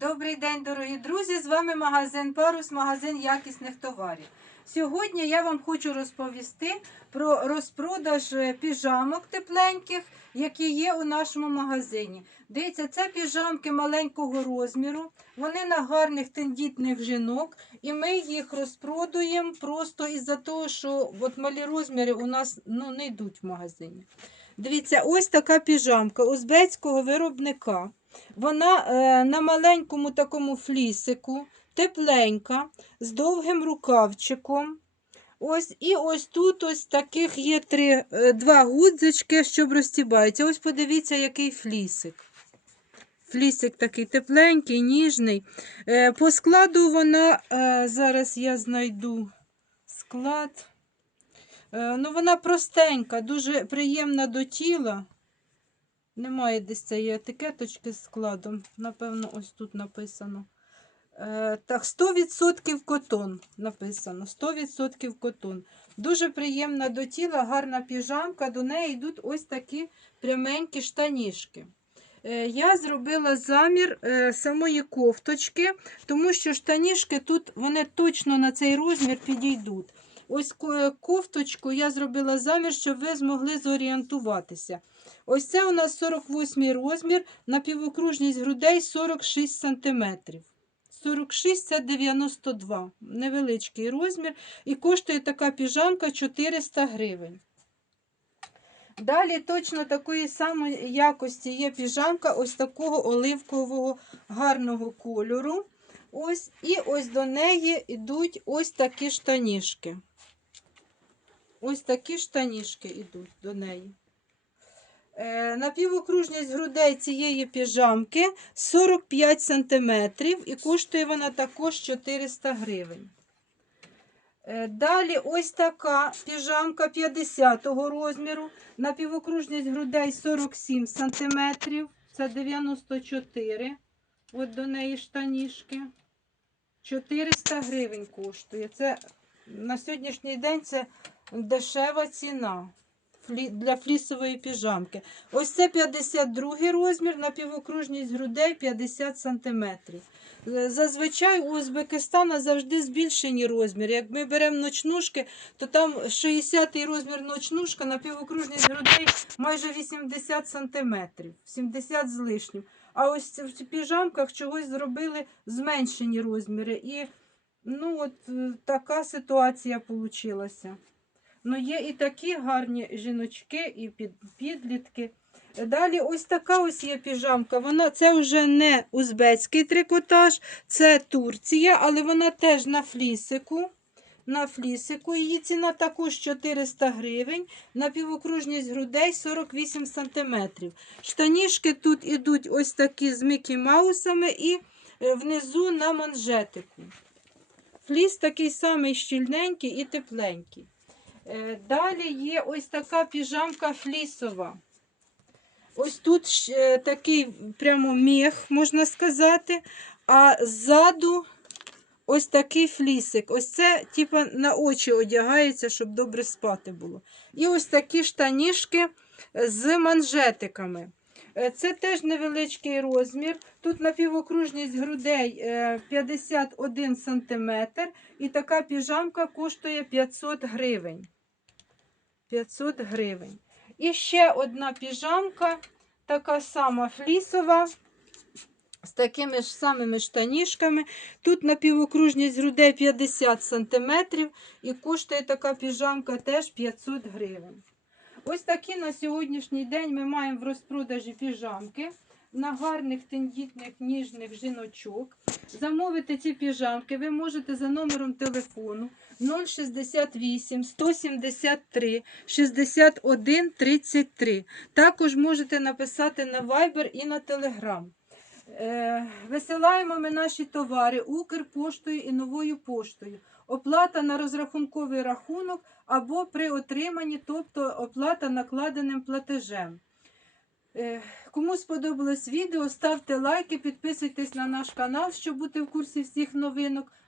Добрий день, дорогі друзі! З вами магазин Парус, магазин якісних товарів. Сьогодні я вам хочу розповісти про розпродаж е, піжамок тепленьких, які є у нашому магазині. Дивіться, це піжамки маленького розміру, вони на гарних тендітних жінок, і ми їх розпродуємо просто із-за того, що от малі розміри у нас ну, не йдуть в магазині. Дивіться, ось така піжамка узбецького виробника. Вона е, на маленькому такому флісику, тепленька, з довгим рукавчиком. Ось, і ось тут ось таких є три, е, два гудзички, щоб розтібаються. Ось подивіться, який флісик. Флісик такий тепленький, ніжний. Е, по складу вона, е, зараз я знайду склад. Е, ну, вона простенька, дуже приємна до тіла. Немає десь цієї етикеточки з складом. Напевно, ось тут написано. Е, так, 100% котон написано. 100% котон. Дуже приємна до тіла, гарна піжамка. До неї йдуть ось такі пряменькі штанішки. Е, я зробила замір е, самої кофточки, тому що штанішки тут вони точно на цей розмір підійдуть. Ось кофточку я зробила замір, щоб ви змогли зорієнтуватися. Ось це у нас 48 розмір, напівокружність грудей 46 см. 46 це 92, невеличкий розмір. І коштує така піжамка 400 гривень. Далі точно такої самої якості є піжамка ось такого оливкового гарного кольору. Ось, і ось до неї йдуть ось такі штанішки. Ось такі штанішки йдуть до неї. Е, Напівокружність грудей цієї піжамки 45 см і коштує вона також 400 гривень. Е, Далі ось така піжамка 50 розміру. Напівокружність грудей 47 см. Це 94. От до неї штанішки. 400 гривень коштує. Це на сьогоднішній день це дешева ціна для флісової піжамки. Ось це 52 розмір, напівокружність грудей 50 см. Зазвичай у Узбекистана завжди збільшені розміри. Як ми беремо ночнушки, то там 60 розмір ночнушка, напівокружність грудей майже 80 см, 70 з лишнім. А ось в піжамках чогось зробили зменшені розміри. І ну, от е, така ситуація вийшла. Ну, є і такі гарні жіночки, і під, підлітки. Далі ось така ось є піжамка. Вона, це вже не узбецький трикотаж, це Турція, але вона теж на флісику. На флісику. Її ціна також 400 гривень. Напівокружність грудей 48 см. Штанішки тут ідуть ось такі з Мікі Маусами і е, внизу на манжетику. Фліс такий самий щільненький і тепленький. Е, Далі є ось така піжамка флісова. Ось тут е, такий прямо міх, можна сказати, а ззаду ось такий флісик. Ось це, типа, на очі одягається, щоб добре спати було. І ось такі штанішки з манжетиками. Е, Це теж невеличкий розмір. Тут напівокружність грудей е, 51 см. І така піжамка коштує 500 гривень. 500 гривень. І ще одна піжамка, така сама флісова, з такими ж самими штанішками. Тут напівокружність грудей 50 см і коштує така піжамка теж 500 гривень. Ось такі на сьогоднішній день ми маємо в розпродажі піжамки на гарних тендітних ніжних жіночок. Замовити ці піжамки ви можете за номером телефону 068 173 61 33. Також можете написати на Viber і на Telegram. Е, Висилаємо ми наші товари Укрпоштою і новою поштою. Оплата на розрахунковий рахунок або при отриманні, тобто оплата накладеним платежем. Е, Кому сподобалось відео, ставте лайки, підписуйтесь на наш канал, щоб бути в курсі всіх новинок.